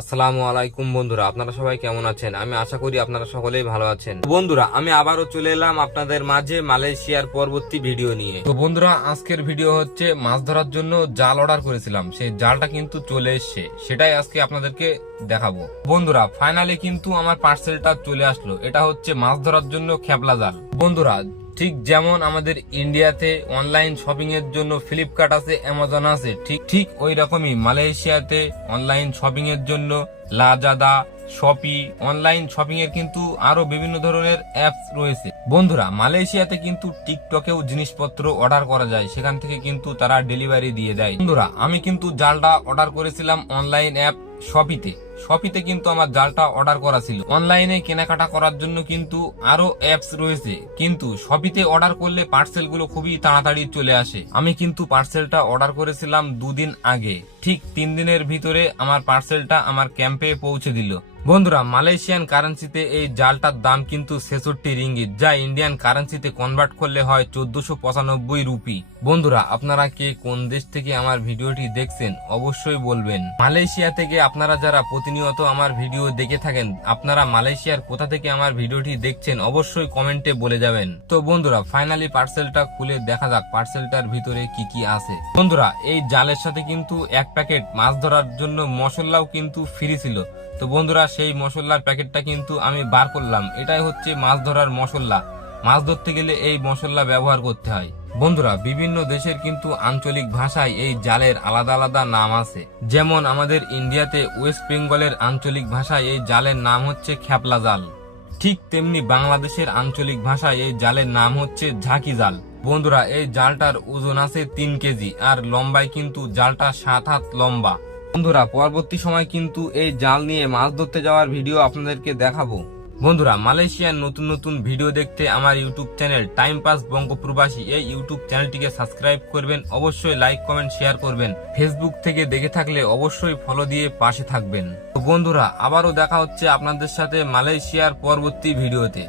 আসসালামু আলাইকুম বন্ধুরা, আপনারা সবাই কেমন আছেন? আমি আশা করি আপনারা সকলেই ভালো আছেন। বন্ধুরা, আমি আবারও চলে এলাম আপনাদের মাঝে মালয়েশিয়ার পরবর্তী ভিডিও নিয়ে। তো বন্ধুরা, আজকের ভিডিও হচ্ছে মাছ ধরার জন্য জাল অর্ডার করেছিলাম, সেই জালটা কিন্তু চলে এসেছে, সেটাই আজকে আপনাদেরকে দেখাবো। বন্ধুরা, ফাইনালি কিন্তু আমার পার্সেলটা চলে আসলো। এটা হচ্ছে মাছ ধরার জন্য খেপলা জাল। বন্ধুরা, ঠিক যেমন আমাদের ইন্ডিয়াতে অনলাইন শপিং এর জন্য ফ্লিপকার্ট আছে, অ্যামাজন আছে, ঠিক ঠিক ওই রকমই মালয়েশিয়াতে অনলাইন শপিং এর জন্য লাজাদা, শপি, অনলাইন শপিং এর কিন্তু আরো বিভিন্ন ধরনের অ্যাপস রয়েছে। বন্ধুরা, মালয়েশিয়াতে কিন্তু টিকটকেও জিনিসপত্র অর্ডার করা যায়, সেখান থেকে কিন্তু তারা ডেলিভারি দিয়ে দেয়। বন্ধুরা, আমি কিন্তু জালটা অর্ডার করেছিলাম অনলাইন অ্যাপ শপিতে। শপিতে কিন্তু আমার জালটা অর্ডার করা ছিল। অনলাইনে কেনাকাটা করার জন্য কিন্তু আরো অ্যাপস রয়েছে, কিন্তু শপিতে অর্ডার করলে পার্সেল গুলো খুবই তাড়াতাড়ি চলে আসে। আমি কিন্তু পার্সেলটা অর্ডার করেছিলাম 2 দিন আগে, ঠিক 3 দিনের ভিতরে আমার পার্সেলটা আমার ক্যাম্পে পৌঁছে দিল। বন্ধুরা, মালয়েশিয়ান কারেন্সিতে এই জালটার দাম কিন্তু 66 রিঙ্গিত, যা ইন্ডিয়ান কারেন্সিতে কনভার্ট করলে হয় 1495 রুপি। বন্ধুরা, আপনারা কে কোন দেশ থেকে আমার ভিডিওটি দেখছেন অবশ্যই বলবেন। মালয়েশিয়া থেকে আপনারা যারা প্রতিনিয়ত আমার ভিডিও দেখে থাকেন, আপনারা মালয়েশিয়ার কোথা থেকে আমার ভিডিওটি দেখছেন অবশ্যই কমেন্টে বলে যাবেন। তো বন্ধুরা, ফাইনালি পার্সেলটা খুলে দেখা যাক পার্সেলটার ভিতরে কি কি আছে। বন্ধুরা, এই জালের সাথে কিন্তু 1 প্যাকেট মাছ ধরার জন্য মশলাও কিন্তু ফ্রি ছিল। তো বন্ধুরা, সেই মশলার প্যাকেটটা কিন্তু আমি বার করলাম। এটাই হচ্ছে মাছ ধরার মশলা। মাছ ধরতে গেলে এই মশলা ব্যবহার করতে হয়। বন্ধুরা, বিভিন্ন দেশের কিন্তু আঞ্চলিক ভাষায় এই জালের আলাদা আলাদা নাম আছে। যেমন আমাদের ইন্ডিয়াতে ওয়েস্ট বেঙ্গলের আঞ্চলিক ভাষায় এই জালের নাম হচ্ছে খেপলা জাল, ঠিক তেমনি বাংলাদেশের আঞ্চলিক ভাষায় এই জালের নাম হচ্ছে ঝাঁকি জাল। বন্ধুরা, এই জালটার ওজন আছে 3 কেজি, আর লম্বায় কিন্তু জালটা 7 হাত লম্বা। বন্ধুরা, পরবর্তী সময় কিন্তু এই জাল নিয়ে মাছ ধরতে যাওয়ার ভিডিও আপনাদেরকে দেখাবো। বন্ধুরা, মালয়েশিয়ার নতুন নতুন ভিডিও দেখতে আমার ইউটিউব চ্যানেল টাইম পাস বঙ্গপ্রবাসী এই ইউটিউব চ্যানেলটিকে সাবস্ক্রাইব করবেন, অবশ্যই লাইক কমেন্ট শেয়ার করবেন। ফেসবুক থেকে দেখে থাকলে অবশ্যই ফলো দিয়ে পাশে থাকবেন। তো বন্ধুরা, আবারও দেখা হচ্ছে আপনাদের সাথে মালয়েশিয়ার পরবর্তী ভিডিওতে।